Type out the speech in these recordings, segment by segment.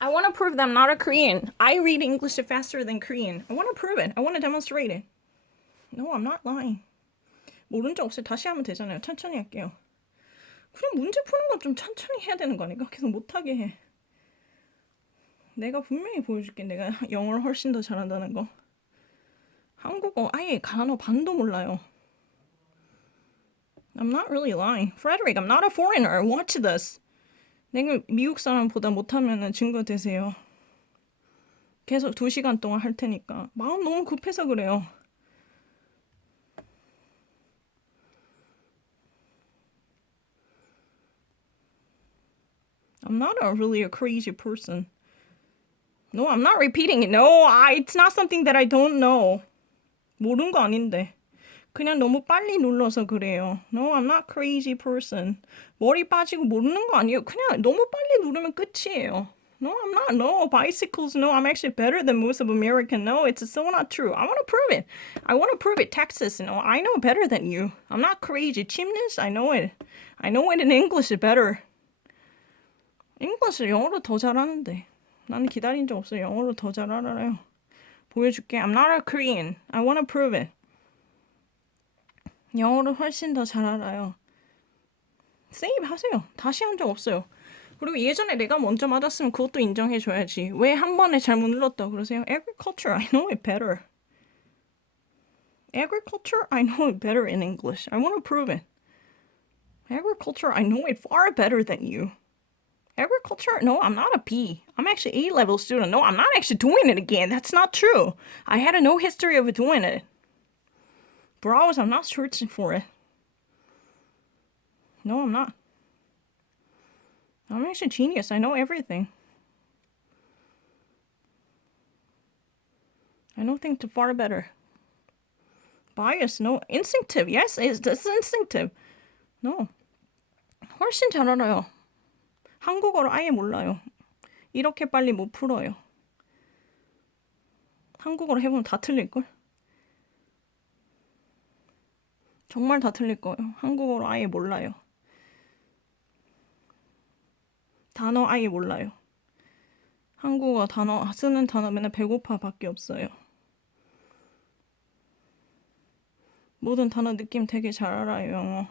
I want to prove that I'm not a Korean. I read English faster than Korean. I want to prove it. I want to demonstrate it. No, I'm not lying. 모른 적 없어요. 다시 하면 되잖아요. 천천히 할게요. 그럼 문제 푸는 건 좀 천천히 해야 되는 거니까 계속 못하게 해. 내가 분명히 보여줄게. 내가 영어를 훨씬 더 잘한다는 거. 한국어 아예 단어 반도 몰라요. I'm not really lying. Frederick, I'm not a foreigner. Watch this. 내가 미국 사람보다 못하면 증거 대세요. 계속 2시간 동안 할 테니까. 마음 너무 급해서 그래요. I'm not really a crazy person. No, I'm not repeating it. No, it's not something that I don't know. 모르는 거 아닌데. 그냥 너무 빨리 눌러서 그래요. No, I'm not crazy person. 머리 빠지고 모르는 거 아니에요. 그냥 너무 빨리 누르면 끝이에요. No, I'm not. No, bicycles. No, I'm actually better than most of American. No, it's so not true. I want to prove it. I want to prove it. Texas. No, I know better than you. I'm not crazy. Chimneys. I know it. I know it in English better. English를 영어로 더 잘하는데. 나는 기다린 적 없어요. 영어로 더 잘 알아요. 보여줄게. I'm not a Korean. I want to prove it. 영어를 훨씬 더 잘 알아요. 세이브 하세요. 다시 한 적 없어요. 그리고 예전에 내가 먼저 맞았으면 그것도 인정해줘야지. 왜 한 번에 잘못 눌렀다고 그러세요? Agriculture, I know it better. Agriculture, I know it better in English. I want to prove it. Agriculture, I know it far better than you. Agriculture? No, I'm not a B. I'm actually A-level student. No, I'm not actually doing it again. That's not true. I had no history of doing it. Browse, I'm not searching for it. No, I'm not. I'm actually genius. I know everything. I know things far better. Bias, no. Instinctive, yes, it's instinctive. No. 훨씬 잘 알아요. 한국어를 아예 몰라요. 이렇게 빨리 못 풀어요. 한국어로 해보면 다 틀릴걸? 정말 다 틀릴 거예요. 한국어로 아예 몰라요. 단어 아예 몰라요. 한국어 단어 쓰는 단어 맨날 배고파밖에 없어요. 모든 단어 느낌 되게 잘 알아요, 영어.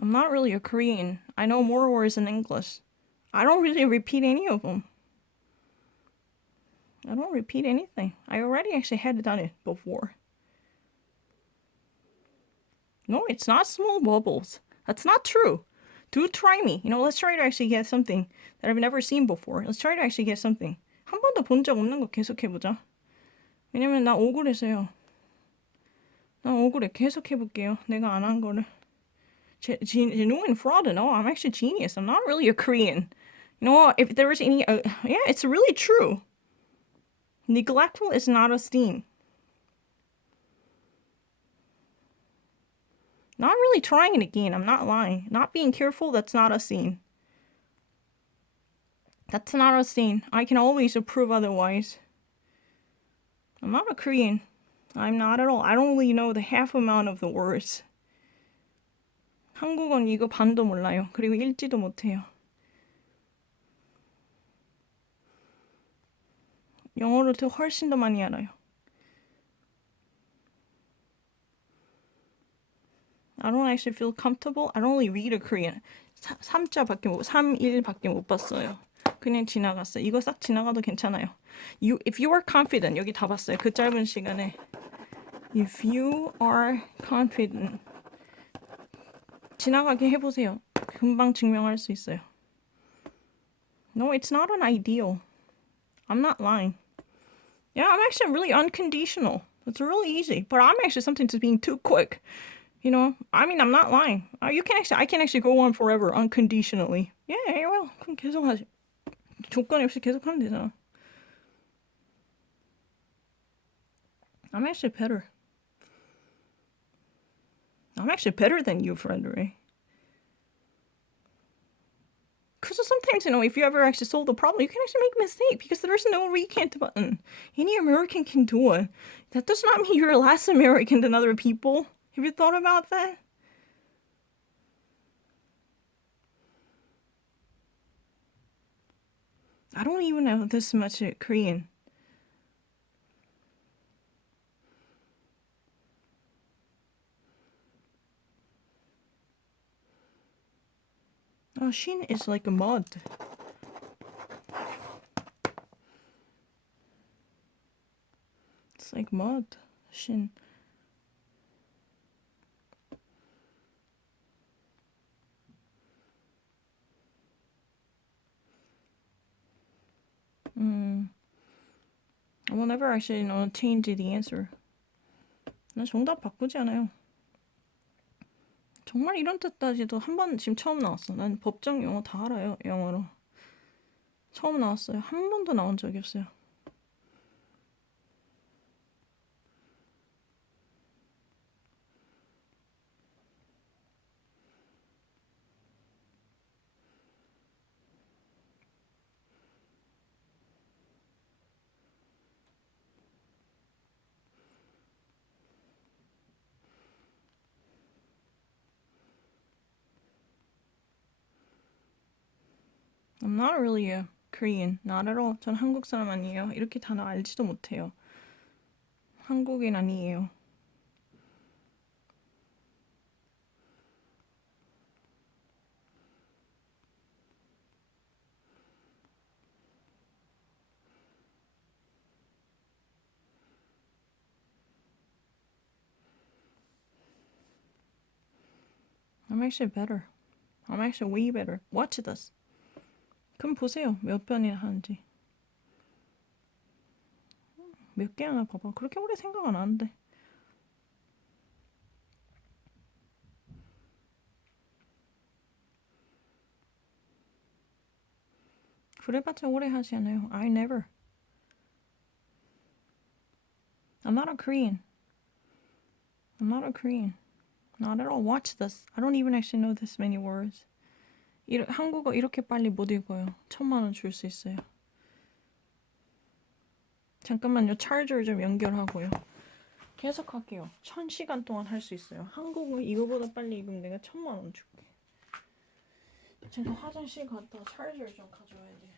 I'm not really a Korean. I know more words in English. I don't really repeat any of them. I don't repeat anything. I already actually had done it before. No, it's not small bubbles. That's not true. Do try me. Let's try to actually get something that I've never seen before. Let's try to actually get something. 한 번도 본 적 없는 거 계속 해보자. 왜냐면 나 억울해서요. 나 억울해. 계속 해볼게요. 내가 안 한 거를. Genuine fraud. No, I'm actually genius. I'm not really a Korean. If there was any... yeah, it's really true. Neglectful is not a steen. Not really trying it again. I'm not lying. Not being careful, that's not a scene. That's not a scene. I can always prove otherwise. I'm not a Korean. I'm not at all. I don't really know the half amount of the words. 한국어는 이거 반도 몰라요. 그리고 읽지도 못해요. 영어를 더 훨씬 더 많이 알아요. I don't actually feel comfortable. I don't really read a Korean. 3일밖에 못 봤어요. 그냥 지나갔어요. 이거 싹 지나가도 괜찮아요. If you are confident, 여기 다 봤어요. 그 짧은 시간에. If you are confident. 지나가게 해보세요. 금방 증명할 수 있어요. No, it's not an ideal. I'm not lying. Yeah, I'm actually really unconditional. It's really easy. But I'm actually sometimes being too quick. I'm not lying. I can actually go on forever unconditionally. Yeah, well, 그럼 계속 하지. 조건 없이 계속 하면 되잖아. I'm actually better. I'm actually better than you, Frederick. Because sometimes, if you ever actually solve the problem, you can actually make a mistake because there's no recant button. Any American can do it. That does not mean you're less American than other people. Have you thought about that? I don't even know this much Korean. Oh, Shin is like a mud. It's like mud. Shin. I will never actually change the answer. 난 정답 바꾸지 않아요. 정말 이런 뜻까지도 한 번 지금 처음 나왔어. 난 법정 용어 다 알아요. 영어로. 처음 나왔어요. 한 번도 나온 적이 없어요. I'm not really a Korean. Not at all. 전 한국 사람 아니에요. 이렇게 단어 알지도 못해요. 한국인 아니에요. I'm actually better. I'm actually way better. Watch this. 그럼 보세요. 몇 번이나 하는지. 몇 개 하나 봐봐. 그렇게 오래 생각 안 하는데. 그래봤자 오래 하지 않아요. I never. I'm not a Korean. I'm not a Korean. Not at all. Watch this. I don't even actually know this many words. 한국어 이렇게 빨리 못 읽어요. 1,000,000원 줄 수 있어요. 잠깐만요. 차저를 좀 연결하고요. 계속 할게요. 1,000시간 동안 할 수 있어요. 한국어 이거보다 빨리 읽으면 내가 1,000,000원 줄게. 잠깐 화장실 갔다 차저를 좀 가져와야 돼.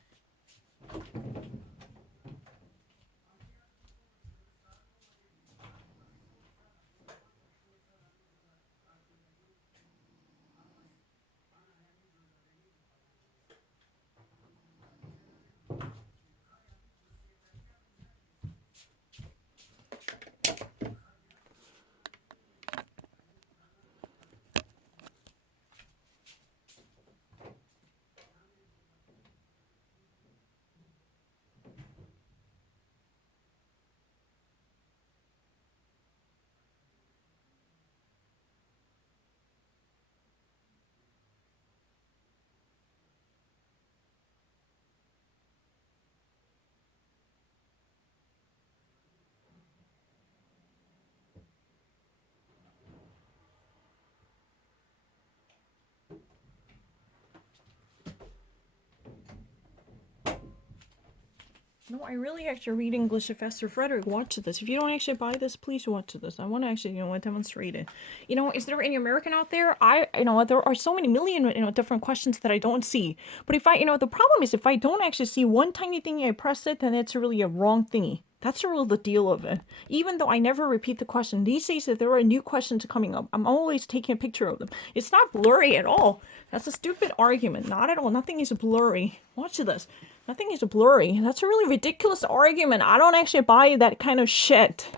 No, I really actually read English faster. Frederick, watch this. If you don't actually buy this, please watch this. I want to actually, demonstrate it. Is there any American out there? There are so many million, different questions that I don't see. But if the problem is if I don't actually see one tiny thing, I press it, then it's really a wrong thingy. That's really the deal of it. Even though I never repeat the question, these days if there are new questions coming up, I'm always taking a picture of them. It's not blurry at all. That's a stupid argument. Not at all. Nothing is blurry. Watch this. Nothing is blurry. That's a really ridiculous argument. I don't actually buy that kind of shit.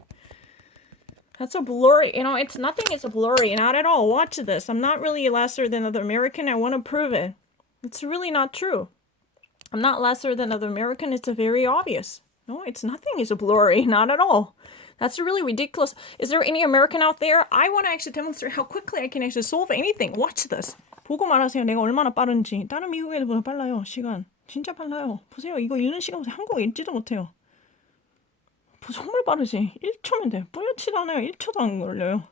That's a blurry, it's nothing is blurry, not at all. Watch this. I'm not really lesser than other American. I want to prove it. It's really not true. I'm not lesser than other American. It's very obvious. No, it's nothing is blurry, not at all. That's really ridiculous. Is there any American out there? I want to actually demonstrate how quickly I can actually solve anything. Watch this. 보고 말하세요. 내가 얼마나 빠른지. 다른 미국 애들보다 빨라요. 시간. 진짜 빨라요. 보세요. 이거 읽는 시간 보세요. 한국어 읽지도 못해요. 정말 빠르지. 1초면 돼. 뿌옇지도 않아요. 1초도 안 걸려요.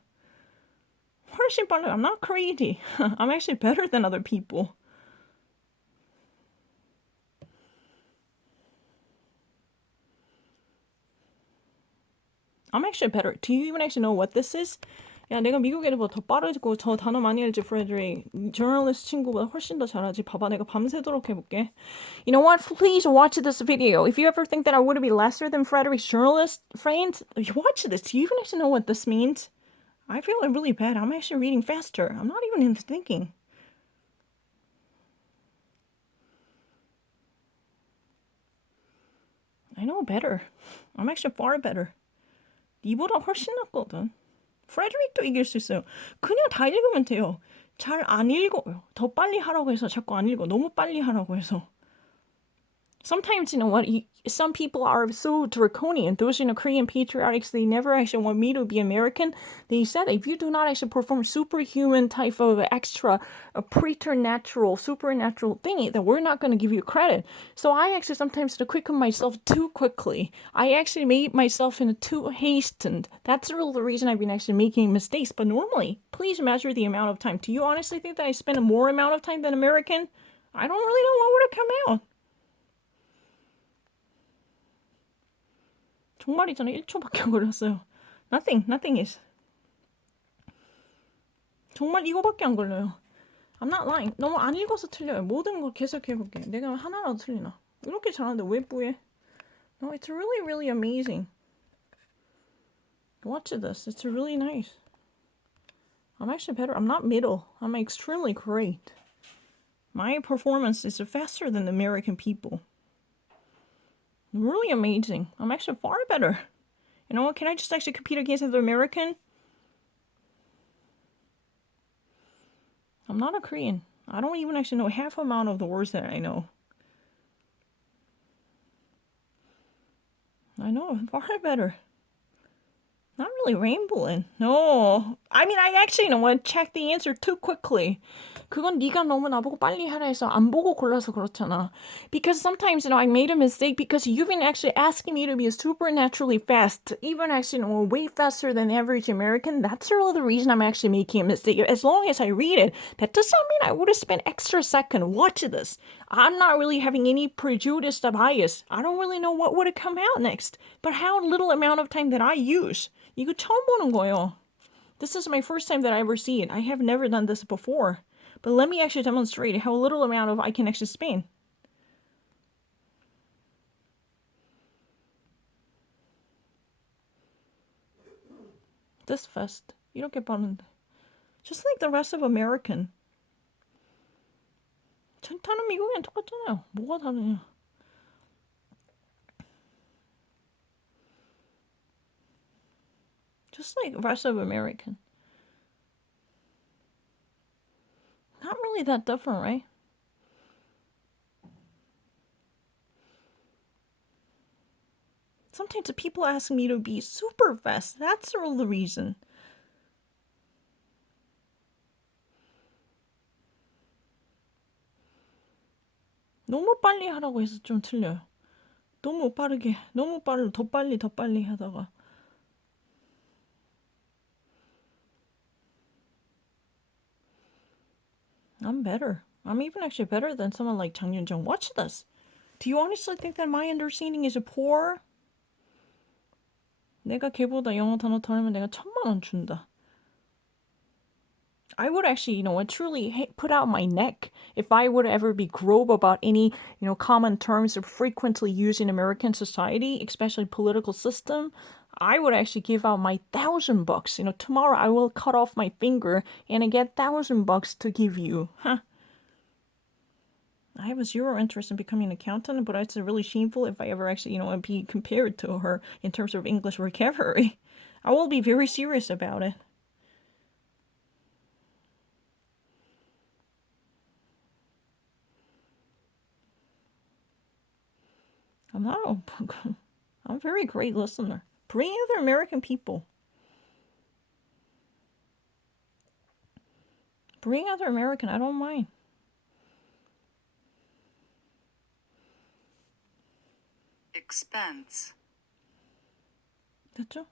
훨씬 빨라요. I'm not crazy. I'm actually better than other people. I'm actually better. Do you even actually know what this is? 야, 내가 미국 애들보다 더 빠르고 저 단어 많이 알지, 프레드릭. 저널리스트 친구보다 훨씬 더 잘하지. 봐봐, 내가 밤새도록 해볼게. You know what? Please watch this video. If you ever think that I would be lesser than Frederick's journalist friend, watch this. Do you even actually know what this means? I feel like really bad. I'm actually reading faster. I'm not even in thinking. I know better. I'm actually far better. 니보다 훨씬 낫거든. 프레드릭도 이길 수 있어요. 그냥 다 읽으면 돼요. 잘 안 읽어요. 더 빨리 하라고 해서 자꾸 안 읽어. 너무 빨리 하라고 해서. Sometimes, you know what, some people are so draconian. Those, Korean patriotics, they never actually want me to be American. They said if you do not actually perform superhuman type of extra, a preternatural, supernatural thingy, then we're not going to give you credit. So I actually sometimes quicken myself too quickly. I actually made myself in too hastened. That's really the reason I've been actually making mistakes. But normally, please measure the amount of time. Do you honestly think that I spend a more amount of time than American? I don't really know what would have come out. 정말이잖아. 1초밖에 안 걸렸어요. Nothing is. 정말 이거밖에 안 걸려요. I'm not lying. 너무 안 읽어서 틀려요. 모든 걸 계속 해볼게. 내가 하나라도 틀리나. 이렇게 잘하는데 왜 뿌해? No, it's really amazing. Watch this. It's really nice. I'm actually better. I'm not middle. I'm extremely great. My performance is faster than the American people. Really amazing. I'm actually far better. You know what? Can I just actually compete against the American? I'm not a Korean. I don't even actually know half amount of the words that I know. I know, far better. Not really rambling. No. I mean, I actually, check the answer too quickly. 그건 네가 너무 나보고 빨리 하라 해서 안 보고 골라서 그렇잖아. Because sometimes, I made a mistake because you've been actually asking me to be supernaturally fast, even actually, way faster than the average American. That's really the reason I'm actually making a mistake. As long as I read it, that does not mean I would have spent extra second. Watch this. I'm not really having any prejudiced bias. I don't really know what would have come out next. But how little amount of time that I use. 이거 처음 보는 거예요. This is my first time that I ever see it. I have never done this before. But let me actually demonstrate how little amount of I can actually span. This fast. 이렇게 빠른데. Just like the rest of American. 다른 미국이랑 똑같잖아요. 뭐가 다르냐. Just like the rest of American. Not really that different, right? Sometimes the people ask me to be super fast. That's all the reason. 너무 빨리 하라고 해서 좀 틀려요. 너무 빠르게, 더 빨리 하다가. I'm better. I'm even actually better than someone like Chang Yun-jung. Watch this. Do you honestly think that my understanding is poor? 내가 걔보다 영어 단어 더 하면 내가 1,000,000원 준다. I would actually, truly put out my neck if I would ever be grobe about any, common terms frequently used in American society, especially political system. I would actually give out my $1,000. Tomorrow I will cut off my finger and I get $1,000 to give you. Huh. I have zero interest in becoming an accountant, but it's really shameful if I ever actually, be compared to her in terms of English vocabulary. I will be very serious about it. I'm a very great listener. Bring other American people. Bring other American. I don't mind. expense, 됐죠?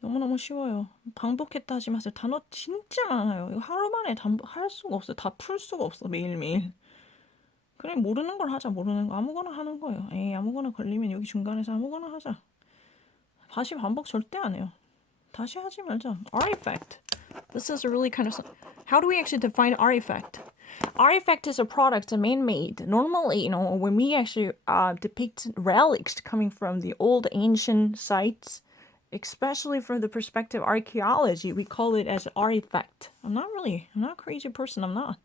너무너무 쉬워요. 반복했다 하지 마세요. 단어 진짜 많아요. 이거 하루 만에 할 수가 없어요. 다 풀 수가 없어, 매일매일. 그래, 모르는 걸 하자, 모르는 거. 아무거나 하는 거예요. 에이, 아무거나 걸리면 여기 중간에서 아무거나 하자. 다시 반복 절대 안 해요. 다시 하지 말자. Artifact. This is a really kind of... How do we actually define artifact? Artifact is a product, a man-made. Normally, when we actually depict relics coming from the old ancient sites, especially from the perspective of archaeology, we call it as artifact. I'm not a crazy person, I'm not.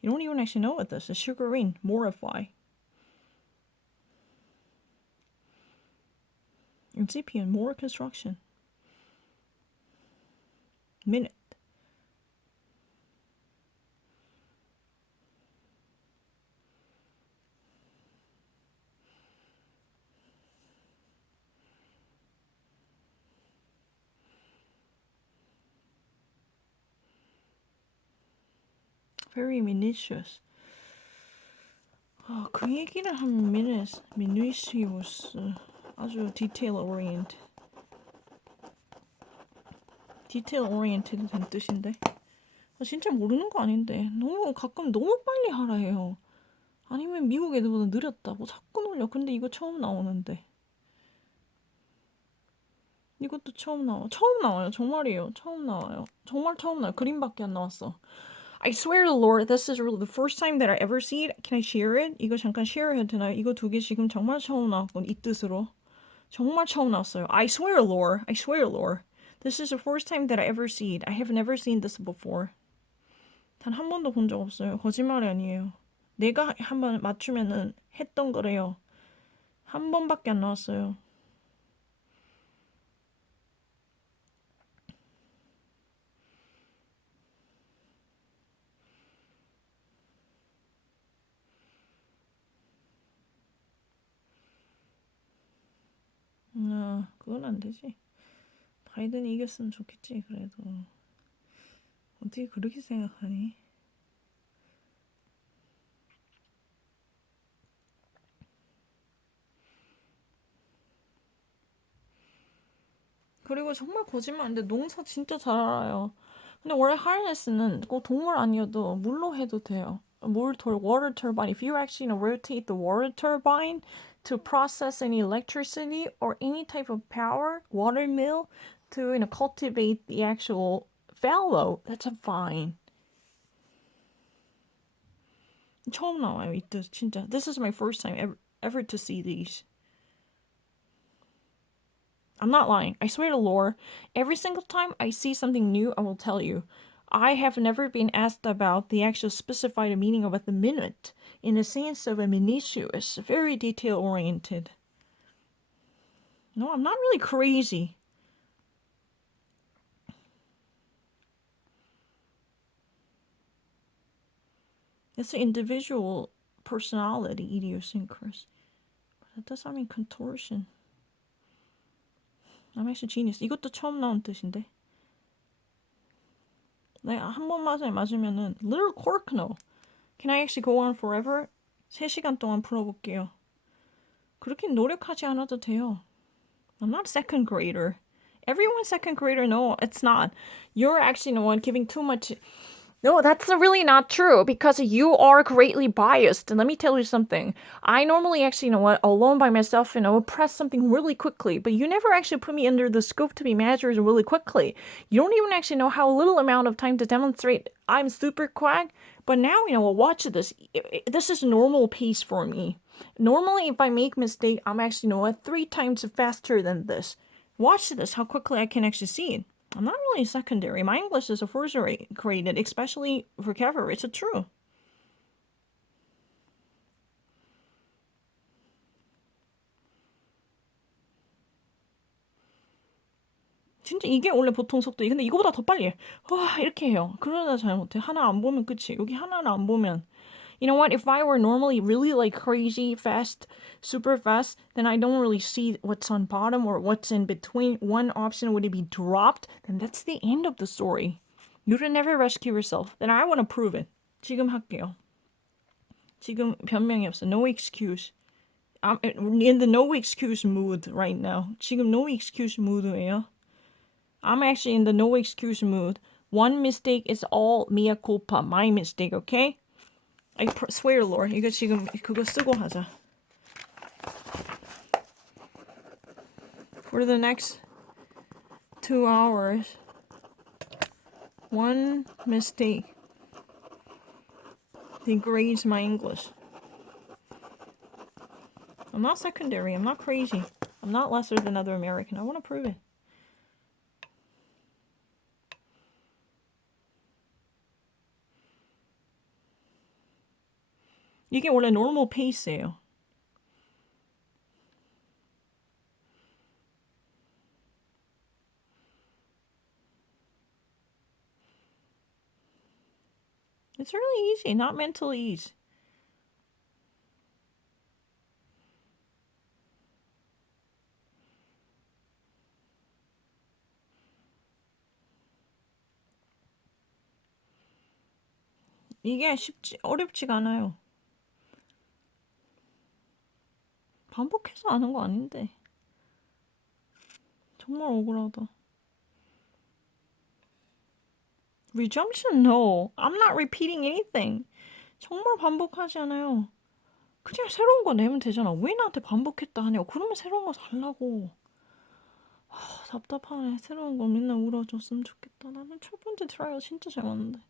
You don't even actually know what this is. Sugarine, morify. Incipient, more construction. Minute. Very minutious. 그 얘기를 하면 minutious. 아주 detail oriented. detail oriented 된 뜻인데. 진짜 모르는 거 아닌데. 가끔 너무 빨리 하라 해요. 아니면 미국 애들보다 느렸다고 자꾸 놀려. 근데 이거 처음 나오는데. 이것도 처음 나와. 처음 나와요. 정말이에요. 처음 나와요. 정말 처음 나와요. 그림밖에 안 나왔어. I swear to Lord, this is really the first time that I ever see it. Can I share it? 이거 잠깐 share 해도 되나요? 이거 두 개 지금 정말 처음 나왔건 이 뜻으로. 정말 처음 나왔어요. I swear, Lord. I swear, Lord. This is the first time that I ever see it. I have never seen this before. 단 한 번도 본 적 없어요. 거짓말이 아니에요. 내가 한번 맞추면은 했던 거래요. 한 번밖에 안 나왔어요. 그건 안 되지. 바이든이 이겼으면 좋겠지, 그래도. 어떻게 그렇게 생각하니? 그리고 정말 거짓말인데 농사 진짜 잘 알아요. 근데 원래 하이네스는 꼭 동물 아니어도 물로 해도 돼요. water turbine. If you actually rotate the water turbine to process any electricity or any type of power, water mill to cultivate the actual fallow, that's fine. 처음 나와요 이 뜻 진짜. This is my first time ever to see these. I'm not lying. I swear to Lord, every single time I see something new, I will tell you. I have never been asked about the actual specified meaning of the minute in the sense of a minutious, very detail oriented. No, I'm not really crazy. It's an individual personality, idiosyncrasy. But that doesn't mean contortion. I'm actually genius. 이것도 처음 나온 뜻인데. 내가 한 번만 맞으면은 little cork no. Can I actually go on forever? 3시간 동안 풀어볼게요. 그렇게 노력하지 않아도 돼요. I'm not a second grader. Everyone's second grader. No, it's not. You're actually the one giving too much. No, that's really not true because you are greatly biased. And let me tell you something. I normally actually, alone by myself, press something really quickly. But you never actually put me under the scope to be measured really quickly. You don't even actually know how little amount of time to demonstrate I'm super quick. But now, watch this. This is normal pace for me. Normally, if I make mistake, I'm actually, 3 times faster than this. Watch this, how quickly I can actually see it. I'm not really secondary. My English is a first graded, especially vocabulary. It's true. 진짜 이게 원래 보통 속도. 근데 이거보다 더 빨리 해. 와, 이렇게 해요. 그러다 잘못해. 하나 안 보면 끝이. 여기 하나를 안 보면. You know what? If I were normally really like crazy fast, super fast, then I don't really see what's on bottom or what's in between. One option would be dropped. Then that's the end of the story. You would never rescue yourself. Then I want to prove it. 지금 할게요. 지금 변명이 없어. No excuse. I'm in the no excuse mood right now. 지금 no excuse mood예요. I'm actually in the no excuse mood. One mistake is all mea culpa. My mistake, okay? I swear, Lord. 이거 지금 그거 쓰고 하자. For the next 2 hours. One mistake degrades my English. I'm not secondary. I'm not crazy. I'm not lesser than other American. I want to prove it. 이게 원래 normal pace예요. It's really easy, not mental ease. 이게 어렵지가 않아요. 반복해서 아는 거 아닌데. 정말 억울하다. Resumption? No. I'm not repeating anything. 정말 반복하지 않아요. 그냥 새로운 거 내면 되잖아. 왜 나한테 반복했다 하냐고. 그러면 새로운 거 달라고. 답답하네. 새로운 거 맨날 울어줬으면 좋겠다. 나는 첫 번째 트라이얼 진짜 잘 맞는데.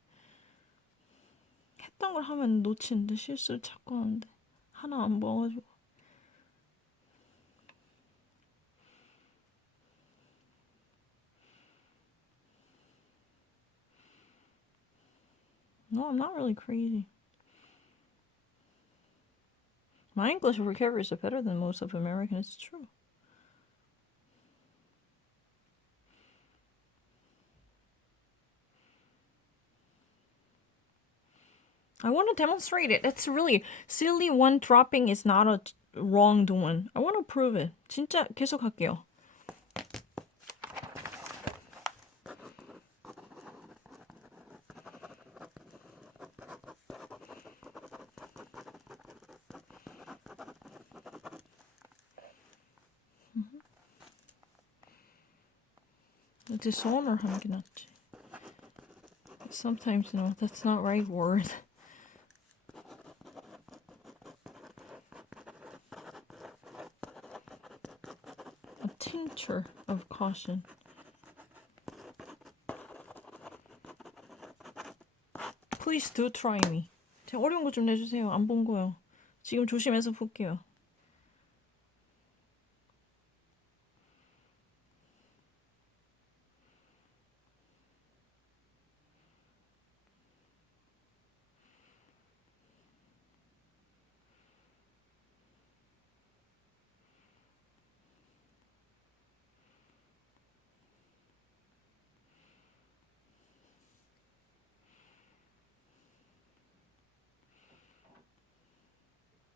했던 걸 하면 놓치는데 실수를 자꾸 하는데. 하나 안 보아가지고. No, I'm not really crazy. My English vocabularies are better than most of American. It's true. I want to demonstrate it. It's really silly one dropping is not a wrongdoing. I want to prove it. 진짜 계속 할게요. Dishonor 하는 게 낫지. Sometimes, that's not right word. A tincture of caution. Please do try me. 제가 어려운 거 좀 내주세요. 안 본 거요. 지금 조심해서 볼게요.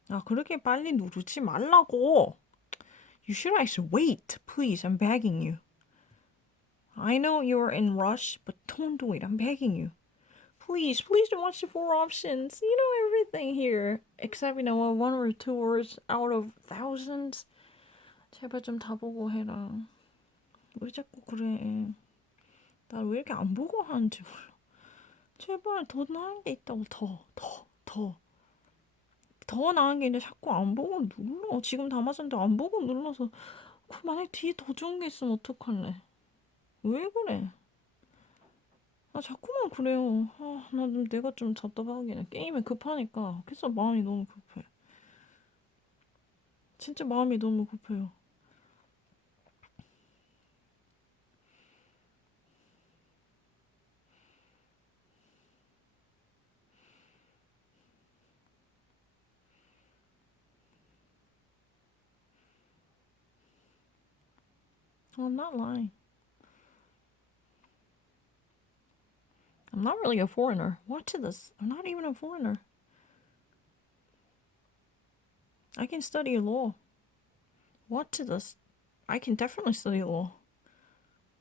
아, 그렇게 빨리 누르지 말라고. You should actually wait. Please, I'm begging you. I know you're in rush, but don't do it. I'm begging you. Please don't watch the 4 options. You know everything here. Except, 1 or 2 words out of thousands. 제발 좀 다 보고 해라. 왜 자꾸 그래. 나 왜 이렇게 안 보고 하는지 몰라. 제발 더 나은 게 있다고. 더 나은 게 있는데 자꾸 안 보고 눌러. 지금 다 맞았는데 안 보고 눌러서 만약에 뒤에 더 좋은 게 있으면 어떡할래. 왜 그래. 아, 자꾸만 그래요. 내가 좀 답답하긴 해. 게임에 급하니까. 그래서 마음이 너무 급해. 진짜 마음이 너무 급해요. I'm not lying. I'm not really a foreigner. Watch this. I'm not even a foreigner. I can study law. Watch this. I can definitely study law.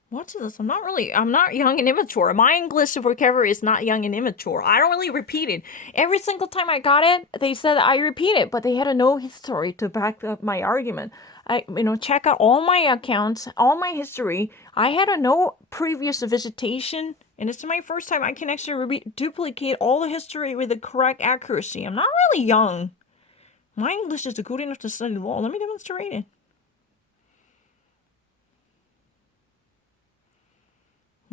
Watch this. I'm not young and immature. My English vocabulary is not young and immature. I don't really repeat it. Every single time I got it, they said I repeat it, but they had no history to back up my argument. I, check out all my accounts, all my history. I had no previous visitation, and it's my first time I can actually duplicate all the history with the correct accuracy. I'm not really young. My English is good enough to study law. Let me demonstrate it.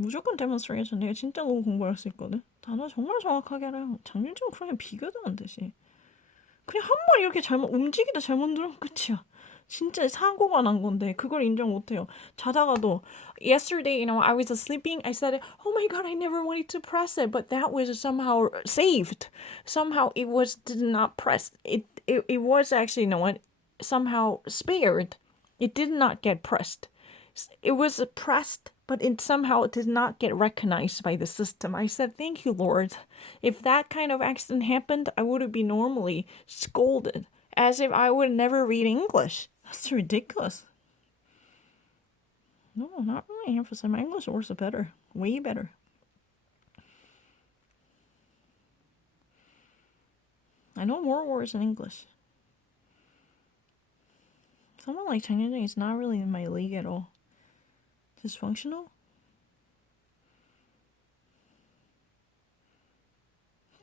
무조건 demonstration. 내가 진짜 너무 공부할 수 있거든. 단어 정말 정확하게 알아요. 장윤정 프로그램 비교도 안 되지. 그냥 한 번 이렇게 잘못 움직이다 잘못 누르면 끝이야. 진짜 사고가 난 건데 그걸 인정 못해요. 자다가도 yesterday, I was sleeping. I said, "Oh my God, I never wanted to press it, but that was somehow saved. Somehow it was did not press. It was actually, somehow spared. It did not get pressed. It was pressed, but it somehow did not get recognized by the system. I said, thank you, Lord. If that kind of accident happened, I would have been normally scolded as if I would never read English. That's ridiculous. No, not really emphasis. My English words are better. Way better. I know more words in English. Someone like Chang Yunjing is not really in my league at all. Dysfunctional?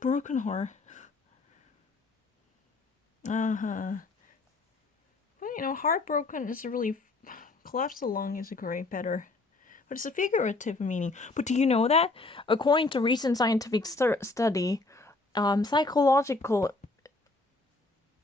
Broken heart. Uh-huh. But, heartbroken is really... collapsed lung is a great better. But it's a figurative meaning. But do you know that? According to recent scientific study, psychological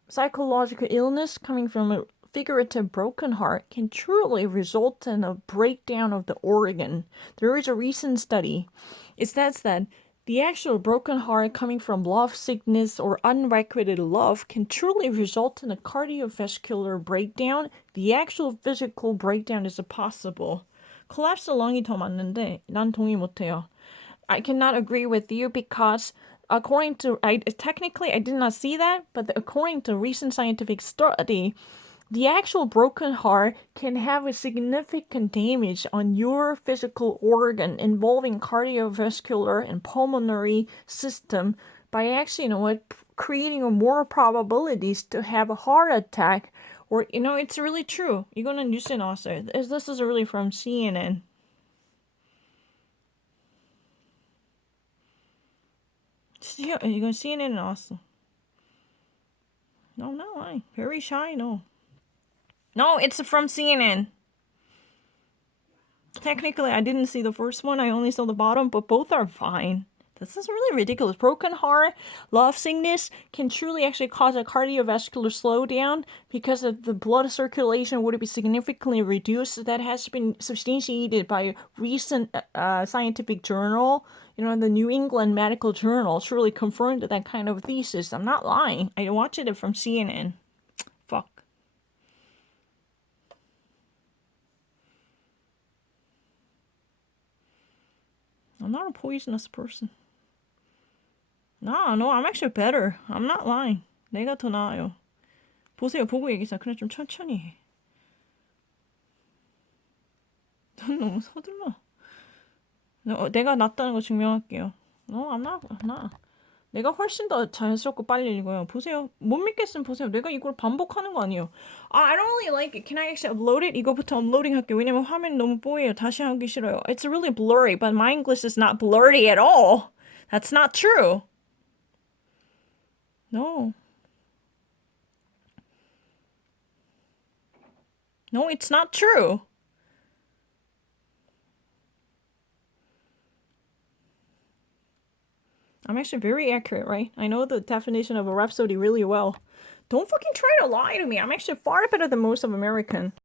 illness coming from a figurative broken heart can truly result in a breakdown of the organ. There is a recent study. It says that the actual broken heart coming from love sickness or unrequited love can truly result in a cardiovascular breakdown. The actual physical breakdown is possible. collapse lung이 더 맞는데 난 동의 못해요. I cannot agree with you because according to I did not see that, but according to recent scientific study, the actual broken heart can have a significant damage on your physical organ involving cardiovascular and pulmonary system by actually, creating more probabilities to have a heart attack. Or, it's really true. 이거는 뉴스에 나왔어요. This is really from CNN. 이건 CNN에 나왔어. No, I'm not lying. Very shy, no. No, it's from CNN. Technically, I didn't see the first one. I only saw the bottom, but both are fine. This is really ridiculous. Broken heart, love sickness can truly actually cause a cardiovascular slowdown because of the blood circulation would be significantly reduced. That has been substantiated by a recent scientific journal. The New England Medical Journal truly confirmed that kind of thesis. I'm not lying. I watched it from CNN. Fuck. I'm not a poisonous person. No, I'm actually better. I'm not lying. 내가 더 나아요. 보세요, 보고 얘기하자. 그래, 좀 천천히 해. 넌 너무 서둘러. 내가 낫다는 거 증명할게요. No, I'm not. 내가 훨씬 더 자연스럽고 빨리 읽어요. 보세요. 못 믿겠으면 보세요. 내가 이걸 반복하는 거 아니에요. I don't really like it. Can I actually upload it? 이거부터 업로딩 할게요. 왜냐면 화면이 너무 뽀예요. 다시 하기 싫어요. It's really blurry, but my English is not blurry at all. That's not true. No. No, it's not true. I'm actually very accurate, right? I know the definition of a rhapsody really well. Don't fucking try to lie to me. I'm actually far better than most of American.